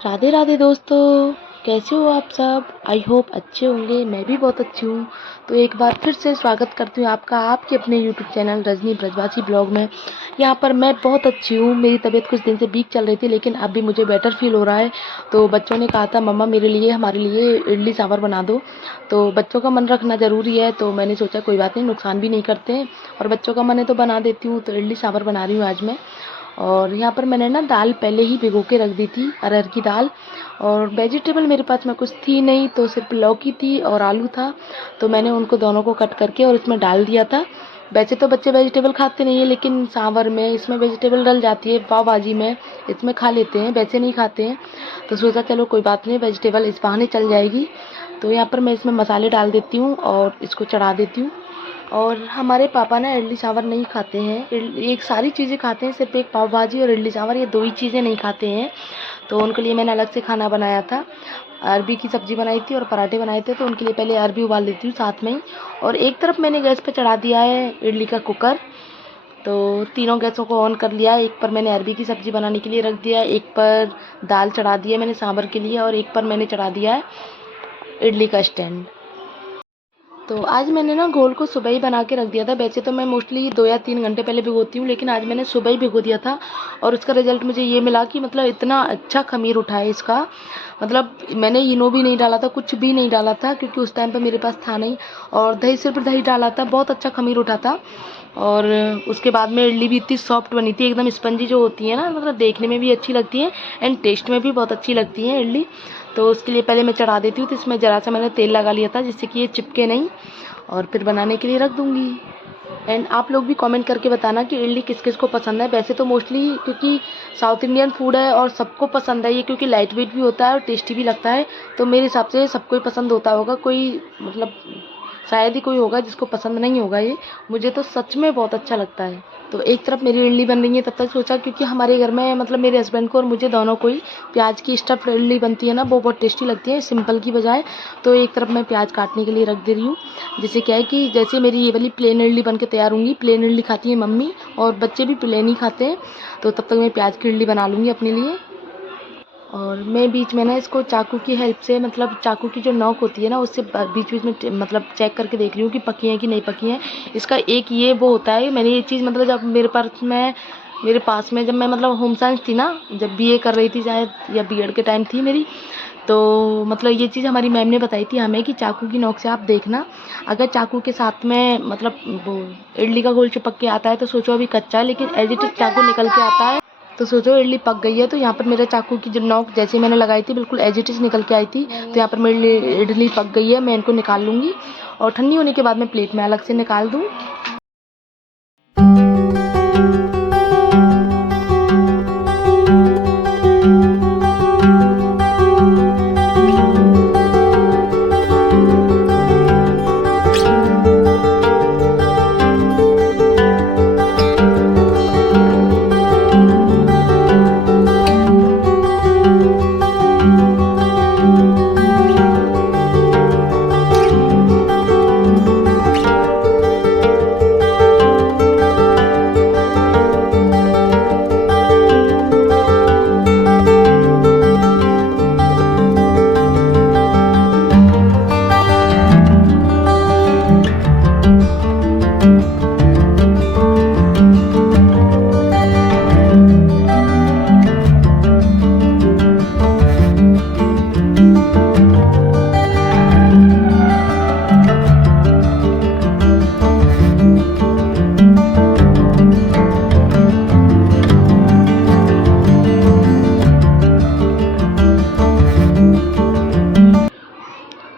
राधे राधे दोस्तों, कैसे हो आप सब। आई होप अच्छे होंगे। मैं भी बहुत अच्छी हूँ। तो एक बार फिर से स्वागत करती हूँ आपका आपके अपने यूट्यूब चैनल रजनी ब्रजवासी ब्लॉग में। यहाँ पर मैं बहुत अच्छी हूँ। मेरी तबीयत कुछ दिन से वीक चल रही थी, लेकिन अब भी मुझे बेटर फील हो रहा है। तो बच्चों ने कहा था मम्मा मेरे लिए हमारे लिए इडली सांभर बना दो। तो बच्चों का मन रखना ज़रूरी है, तो मैंने सोचा कोई बात नहीं, नुकसान भी नहीं करते हैं और बच्चों का मन है तो बना देती हूँ। तो इडली सांभर बना रही हूँ आज मैं। और यहाँ पर मैंने ना दाल पहले ही भिगो के रख दी थी, अरहर की दाल। और वेजिटेबल मेरे पास में कुछ थी नहीं, तो सिर्फ लौकी थी और आलू था। तो मैंने उनको दोनों को कट करके और इसमें डाल दिया था। वैसे तो बच्चे वेजिटेबल खाते नहीं है, लेकिन सांभर में इसमें वेजिटेबल डल जाती है, पाव भाजी में इसमें खा लेते हैं, वैसे नहीं खाते हैं। तो सोचा चलो कोई बात नहीं, वेजिटेबल इस बहाने चल जाएगी। तो यहाँ पर मैं इसमें मसाले डाल देती हूँ और इसको चढ़ा देती हूँ। और हमारे पापा ना इडली सांभर नहीं खाते हैं, एक सारी चीज़ें खाते हैं, सिर्फ एक पाव भाजी और इडली सांभर, ये दो ही चीज़ें नहीं खाते हैं। तो उनके लिए मैंने अलग से खाना बनाया था। अरबी की सब्ज़ी बनाई थी और पराठे बनाए थे। तो उनके लिए पहले अरबी उबाल देती हूँ साथ में ही। और एक तरफ मैंने गैस पे चढ़ा दिया है इडली का कुकर। तो तीनों गैसों को ऑन कर लिया है। एक पर मैंने अरबी की सब्ज़ी बनाने के लिए रख दिया है, एक पर दाल चढ़ा दी है मैंने सांभर के लिए, और एक पर मैंने चढ़ा दिया है इडली का स्टैंड। तो आज मैंने ना घोल को सुबह ही बना के रख दिया था। वैसे तो मैं मोस्टली 2 या 3 घंटे पहले भिगोती हूँ, लेकिन आज मैंने सुबह ही भिगो दिया था। और उसका रिज़ल्ट मुझे ये मिला कि मतलब इतना अच्छा ख़मीर उठा है इसका। मतलब मैंने इनो भी नहीं डाला था, कुछ भी नहीं डाला था, क्योंकि उस टाइम पे मेरे पास था नहीं। और दही, सिर्फ दही डाला था, बहुत अच्छा ख़मीर उठा था। और उसके बाद में इडली भी इतनी सॉफ्ट बनी थी, एकदम स्पंजी जो होती है ना, मतलब देखने में भी अच्छी लगती है एंड टेस्ट में भी बहुत अच्छी लगती है इडली। तो उसके लिए पहले मैं चढ़ा देती हूँ। तो इसमें ज़रा सा मैंने तेल लगा लिया था, जिससे कि ये चिपके नहीं, और फिर बनाने के लिए रख दूँगी। एंड आप लोग भी कमेंट करके बताना कि इडली किस किस को पसंद है। वैसे तो मोस्टली क्योंकि साउथ इंडियन फूड है और सबको पसंद है ये, क्योंकि लाइट वेट भी होता है और टेस्टी भी लगता है। तो मेरे हिसाब से सबको ही पसंद होता होगा, कोई मतलब शायद ही कोई होगा जिसको पसंद नहीं होगा ये। मुझे तो सच में बहुत अच्छा लगता है। तो एक तरफ मेरी इडली बन रही है, तब तक सोचा, क्योंकि हमारे घर में मतलब मेरे हस्बैंड को और मुझे दोनों को ही प्याज की स्टफ़्ड इडली बनती है ना, वो बहुत टेस्टी लगती है सिंपल की बजाय। तो एक तरफ मैं प्याज काटने के लिए रख दे रही हूँ। जिससे क्या है कि जैसे मेरी ये वाली प्लेन इडली बन के तैयार होंगी, प्लेन इडली खाती है मम्मी और बच्चे भी प्लेन ही खाते हैं, तो तब तक मैं प्याज की इडली बना लूँगी अपने लिए। और मैं बीच में ना इसको चाकू की हेल्प से, मतलब चाकू की जो नोक होती है ना, उससे बीच बीच में मतलब चेक करके देख रही हूँ कि पकी हैं कि नहीं पकी हैं। इसका एक ये वो होता है, मैंने ये चीज़ मतलब जब मेरे पास में जब मैं मतलब होम साइंस थी ना, जब बीए कर रही थी शायद, या बीएड के टाइम थी मेरी, तो मतलब ये चीज़ हमारी मैम ने बताई थी हमें कि चाकू की नोक से आप देखना, अगर चाकू के साथ में मतलब वो इडली का घोल चिपक के आता है तो सोचो अभी कच्चा है, लेकिन एज इट इज़ चाकू निकल के आता है तो सोचो इडली पक गई है। तो यहाँ पर मेरे चाकू की जो नोक जैसे मैंने लगाई थी बिल्कुल एज इट इज़ निकल के आई थी। तो यहाँ पर मेरी इडली पक गई है, मैं इनको निकाल लूँगी और ठंडी होने के बाद मैं प्लेट में अलग से निकाल दूँ।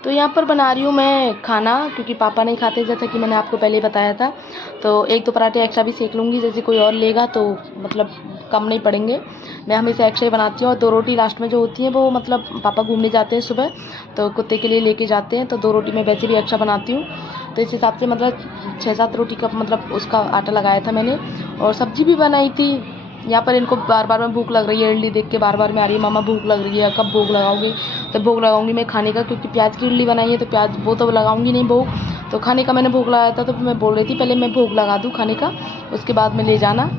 तो यहाँ पर बना रही हूँ मैं खाना, क्योंकि पापा नहीं खाते, जैसा कि मैंने आपको पहले बताया था। तो एक दो पराठे एक्स्ट्रा भी सेक लूँगी, जैसे कोई और लेगा तो मतलब कम नहीं पड़ेंगे। मैं हमेशा एक्स्ट्रा ही बनाती हूँ। और 2 रोटी लास्ट में जो होती हैं वो मतलब पापा घूमने जाते हैं सुबह, तो कुत्ते के लिए लेके जाते हैं, तो 2 रोटी मैं वैसे भी एक्स्ट्रा बनाती हूँ। तो इस हिसाब से मतलब 6-7 रोटी का मतलब उसका आटा लगाया था मैंने। और सब्ज़ी भी बनाई थी। यहाँ पर इनको बार बार में भूख लग रही है, इडली देख के बार बार में आ रही है, मामा भूख लग रही है, कब भूख लगाओगे। तो भूख लगाऊंगी मैं खाने का, क्योंकि प्याज की इडली बनाई है तो प्याज वो तो लगाऊंगी नहीं भूख। तो खाने का मैंने भूख लगाया था, तो मैं बोल रही थी पहले मैं भूख लगा दूँ खाने का, उसके बाद में ले जाना।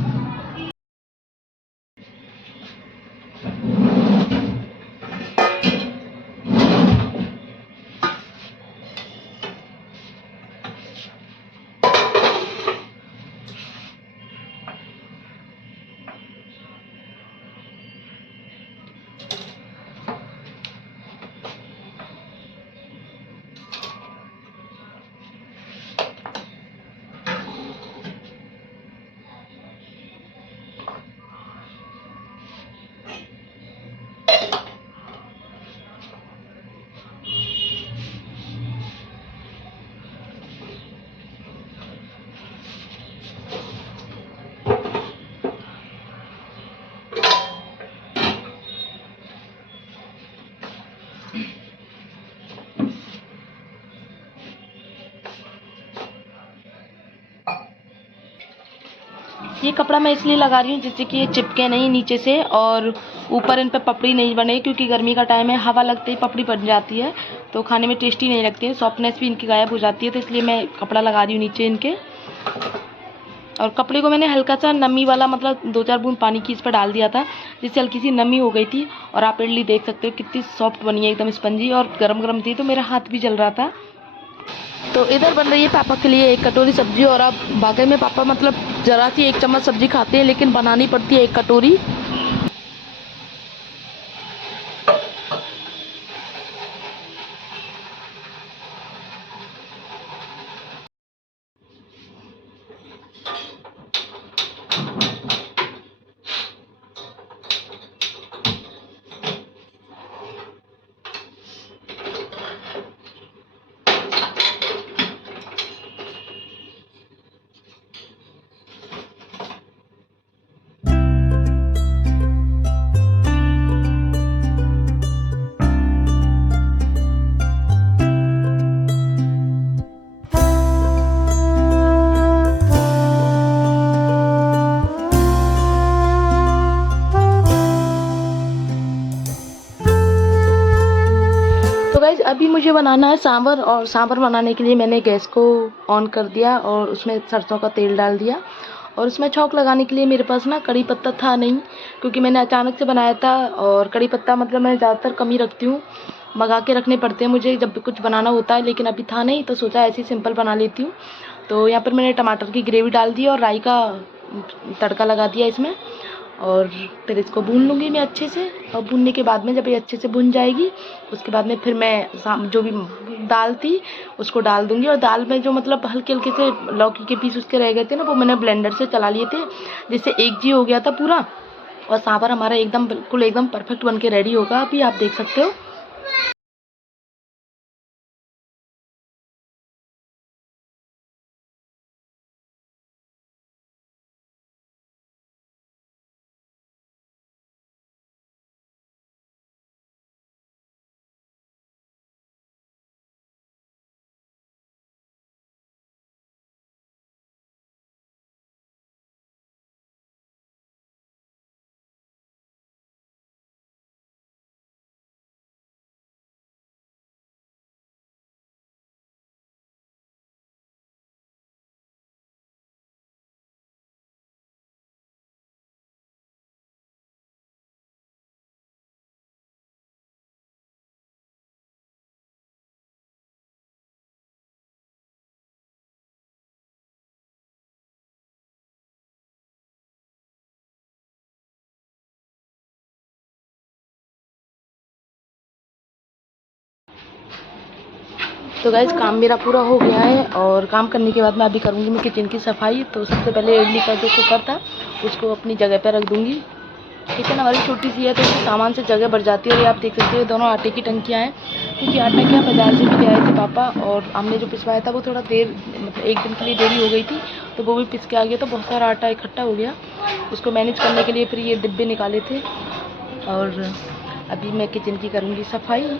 ये कपड़ा मैं इसलिए लगा रही हूँ जिससे कि ये चिपके नहीं नीचे से और ऊपर इन पे पपड़ी नहीं बने, क्योंकि गर्मी का टाइम है, हवा लगते ही पपड़ी बन जाती है तो खाने में टेस्टी नहीं लगती है, सॉफ्टनेस भी इनकी गायब हो जाती है। तो इसलिए मैं कपड़ा लगा रही हूँ नीचे इनके। और कपड़े को मैंने हल्का सा नमी वाला, मतलब 2-4 बूंद पानी की इस पर डाल दिया था, जिससे हल्की सी नमी हो गई थी। और आप इडली देख सकते हो कितनी सॉफ्ट बनी है, एकदम स्पंजी, और गरम गरम थी तो मेरा हाथ भी जल रहा था। तो इधर बन रही है पापा के लिए 1 कटोरी सब्जी। और अब वाकई में पापा मतलब ज़रा सी 1 चम्मच सब्जी खाते हैं, लेकिन बनानी पड़ती है 1 कटोरी। तो गाइस अभी मुझे बनाना है सांभर। और सांभर बनाने के लिए मैंने गैस को ऑन कर दिया और उसमें सरसों का तेल डाल दिया। और उसमें छौंक लगाने के लिए मेरे पास ना कड़ी पत्ता था नहीं, क्योंकि मैंने अचानक से बनाया था। और कड़ी पत्ता मतलब मैं ज़्यादातर कम ही रखती हूँ, मंगा के रखने पड़ते हैं मुझे जब भी कुछ बनाना होता है। लेकिन अभी था नहीं तो सोचा ऐसे ही सिंपल बना लेती हूँ। तो यहाँ पर मैंने टमाटर की ग्रेवी डाल दी और राई का तड़का लगा दिया इसमें। और फिर इसको भून लूँगी मैं अच्छे से। और भूनने के बाद में जब ये अच्छे से भुन जाएगी, उसके बाद में फिर मैं जो भी दाल थी उसको डाल दूँगी। और दाल में जो मतलब हल्के हल्के से लौकी के पीस उसके रह गए थे ना, वो मैंने ब्लेंडर से चला लिए थे, जिससे एक जी हो गया था पूरा। और सांभर हमारा एकदम बिल्कुल एकदम परफेक्ट बन के रेडी होगा, अभी आप देख सकते हो। तो गाइस काम मेरा पूरा हो गया है। और काम करने के बाद मैं अभी करूँगी मैं किचन की सफाई। तो सबसे पहले इडली का जो कुकर था उसको अपनी जगह पर रख दूँगी। किचन हमारी छोटी सी है तो उसके सामान से जगह बढ़ जाती है। और ये आप देख सकते हो दोनों आटे की टंकियाँ हैं, क्योंकि आटा क्या बाज़ार से भी ले आए थे पापा। और हमने जो पिसवाया था वो थोड़ा देर, मतलब 1 दिन के लिए देरी हो गई थी, तो वो भी पिस के आ गया, तो बहुत सारा आटा इकट्ठा हो गया। उसको मैनेज करने के लिए फिर ये डिब्बे निकाले थे। और अभी मैं किचन की करूँगी सफाई।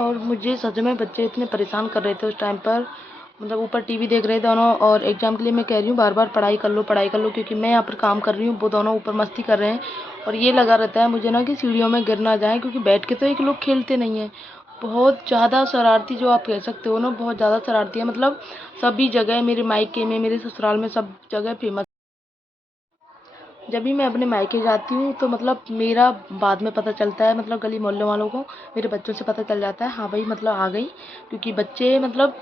और मुझे सच में बच्चे इतने परेशान कर रहे थे उस टाइम पर। मतलब ऊपर टीवी देख रहे दोनों, और एग्ज़ाम के लिए मैं कह रही हूँ बार बार पढ़ाई कर लो पढ़ाई कर लो, क्योंकि मैं यहाँ पर काम कर रही हूँ, वो दोनों ऊपर मस्ती कर रहे हैं। और ये लगा रहता है मुझे ना कि सीढ़ियों में गिर ना जाए, क्योंकि बैठ के तो एक लोग खेलते नहीं हैं। बहुत ज़्यादा शरारती जो आप कह सकते हो ना, बहुत ज़्यादा शरारती है। मतलब सभी जगह, मेरे मायके में, मेरे ससुराल में, सब जगह फेमस। जब भी मैं अपने मायके जाती हूँ तो मतलब मेरा बाद में पता चलता है, मतलब गली मोहल्ले वालों को, मेरे बच्चों से पता चल जाता है हाँ भाई मतलब आ गई। क्योंकि बच्चे मतलब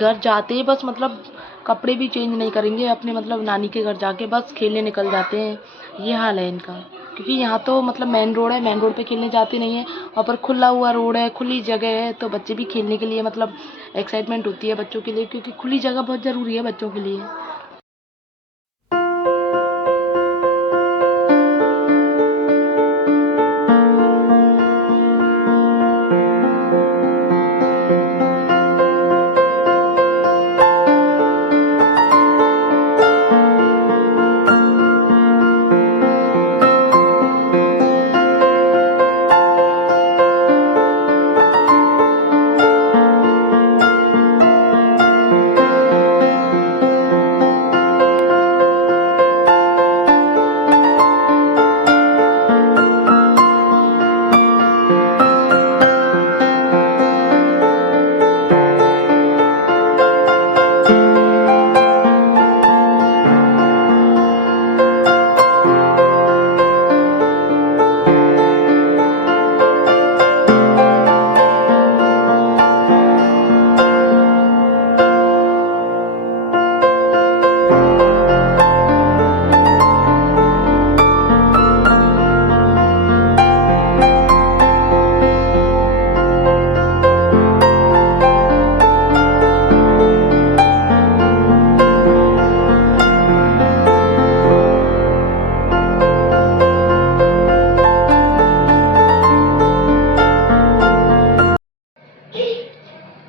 घर जाते ही बस मतलब कपड़े भी चेंज नहीं करेंगे अपने, मतलब नानी के घर जाके बस खेलने निकल जाते हैं। ये हाल है इनका। क्योंकि यहाँ तो मतलब मेन रोड है, मेन रोड पे खेलने जाते नहीं है। वहाँ पर खुला हुआ रोड है, खुली जगह है, तो बच्चे भी खेलने के लिए मतलब एक्साइटमेंट होती है बच्चों के लिए, क्योंकि खुली जगह बहुत ज़रूरी है बच्चों के लिए।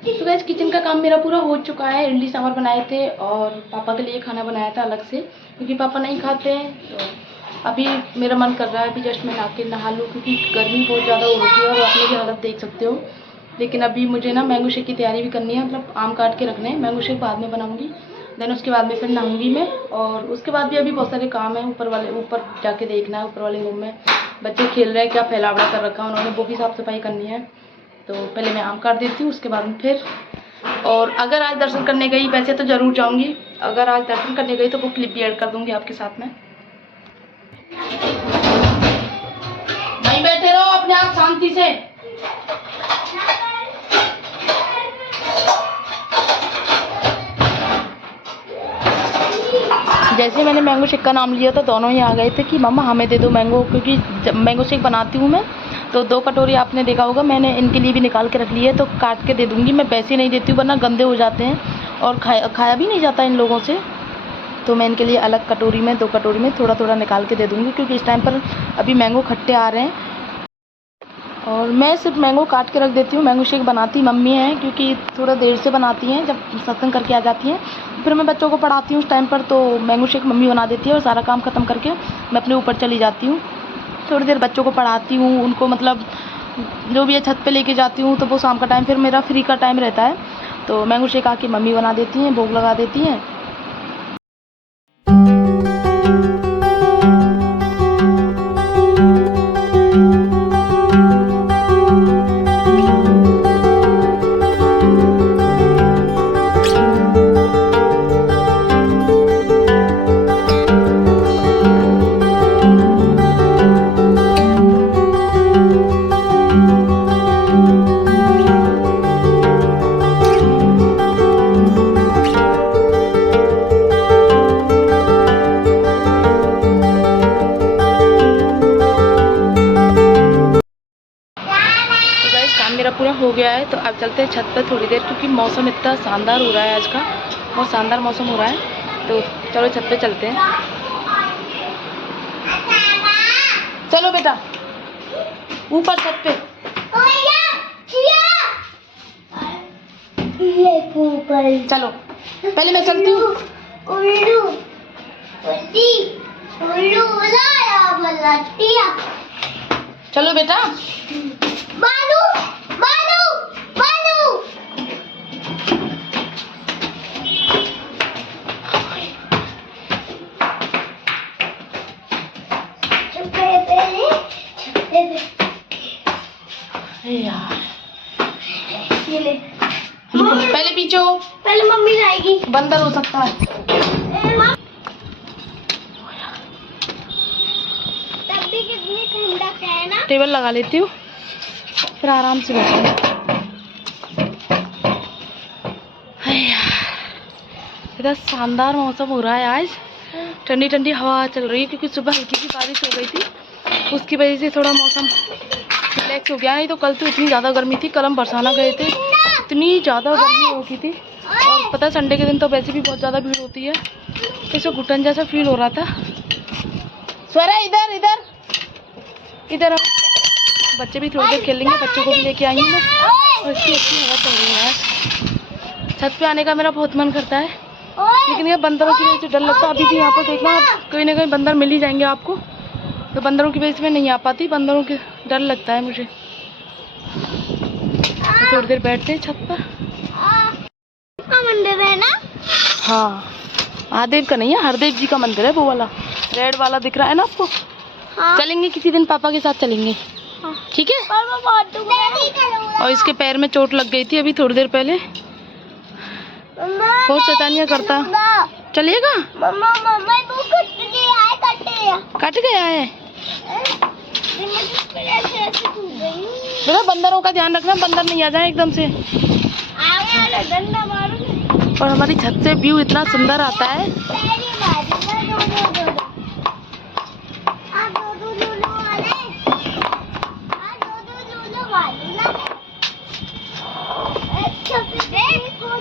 तो गाइस किचन का काम मेरा पूरा हो चुका है। इडली सांभर बनाए थे और पापा के लिए खाना बनाया था अलग से, क्योंकि पापा नहीं खाते हैं। तो अभी मेरा मन कर रहा है अभी जस्ट मैं नहा लूँ, क्योंकि गर्मी बहुत ज़्यादा हो रही है और आप मेरी हालत देख सकते हो। लेकिन अभी मुझे ना मैंगो शेक की तैयारी भी करनी है, मतलब आम काट के रखने हैं। मैंगो शेक बाद में बनाऊँगी, देन उसके बाद में फिर नहाऊँगी मैं। और उसके बाद भी अभी बहुत सारे काम हैं, ऊपर जाके देखना है, ऊपर वाले रूम में बच्चे खेल रहे हैं, क्या फैलावड़ा कर रखा है उन्होंने, वो भी साफ़ सफाई करनी है। तो पहले मैं आम काट देती हूँ, उसके बाद में फिर। और अगर आज दर्शन करने गई, वैसे तो ज़रूर जाऊँगी, अगर आज दर्शन करने गई तो वो क्लिप भी ऐड कर दूँगी आपके साथ में। नहीं बैठे रहो अपने आप शांति से। जैसे मैंने मैंगो शेक का नाम लिया था, दोनों ही आ गए थे कि मम्मा हमें दे दो मैंगो, क्योंकि जब मैंगो शेक बनाती हूँ मैं तो 2 कटोरी आपने देखा होगा, मैंने इनके लिए भी निकाल के रख ली है। तो काट के दे दूँगी, मैं वैसे नहीं देती हूँ वरना गंदे हो जाते हैं और खाया भी नहीं जाता इन लोगों से। तो मैं इनके लिए अलग कटोरी में 2 कटोरी में थोड़ा थोड़ा निकाल के दे दूँगी, क्योंकि इस टाइम पर अभी मैंगो खट्टे आ रहे हैं। और मैं सिर्फ मैंगो काट के रख देती हूँ। मैंगो शेक बनाती मम्मी हैं, क्योंकि थोड़ा देर से बनाती हैं, जब सत्संग करके आ जाती हैं। फिर मैं बच्चों को पढ़ाती हूँ उस टाइम पर, तो मैंगो शेक मम्मी बना देती है और सारा काम ख़त्म करके मैं अपने ऊपर चली जाती हूँ। थोड़ी देर बच्चों को पढ़ाती हूँ, उनको मतलब जो भी है छत पे लेके जाती हूँ। तो वो शाम का टाइम फिर मेरा फ्री का टाइम रहता है, तो मैंगो शेक आके मम्मी बना देती हैं, भोग लगा देती हैं। मेरा पूरा हो गया है, तो अब चलते हैं छत पर थोड़ी देर, क्योंकि मौसम इतना शानदार हो रहा है आज का, बहुत शानदार मौसम हो रहा है। तो चलो छत पे चलते हैं। चलो बेटा ऊपर छत पे। चलो पहले मैं चलती हूँ। चलो बेटा। बालू बालू बालू। पहले मम्मी जाएगी। बंदर हो सकता है। तब भी कितनी ठंडक है ना। टेबल लगा लेती हूँ, फिर आराम से बैठूंगी। इधर शानदार मौसम हो रहा है आज, ठंडी ठंडी हवा चल रही है, क्योंकि सुबह हल्की सी बारिश हो गई थी, उसकी वजह से थोड़ा मौसम रिलैक्स हो गया। नहीं तो कल तो इतनी ज़्यादा गर्मी थी, कल हम बरसाना गए थे, इतनी ज़्यादा गर्मी हो गई थी। और पता है संडे के दिन तो वैसे भी बहुत ज़्यादा भीड़ होती है, इससे घुटन जैसा फील हो रहा था। स्वरा इधर इधर इधर आओ, बच्चे भी थोड़ी देर खेलेंगे, बच्चों को भी लेके आई हूँ मैं। और इतनी अच्छी हवा चल रही है, छत पे आने का मेरा बहुत मन करता है, लेकिन ये बंदरों की वजह से डर लगता है। अभी भी यहाँ पर देखना, कहीं ना कहीं बंदर मिल ही जाएंगे आपको, तो बंदरों की वजह से मैं नहीं आ पाती, बंदरों के डर लगता है मुझे। तो थोड़ी देर बैठते हैं छत पर। मंदिर है ना। हाँ, महादेव का नहीं है, हरदेव जी का मंदिर है, वो वाला रेड वाला दिख रहा है ना आपको। हाँ। चलेंगे किसी दिन, पापा के साथ चलेंगे। हाँ। ठीक है। और वो बहुत दुख है। और इसके पैर में चोट लग गई थी अभी थोड़ी देर पहले, बहुत शैतानियाँ करता। चलिएगा। मम्मा मम्मा वो कट गया है। ऐसे टूट गई। बेटा बंदरों का ध्यान रखना, बंदर नहीं आ जाए एकदम से। डंडा मारो। और हमारी छत से व्यू इतना सुंदर आता है।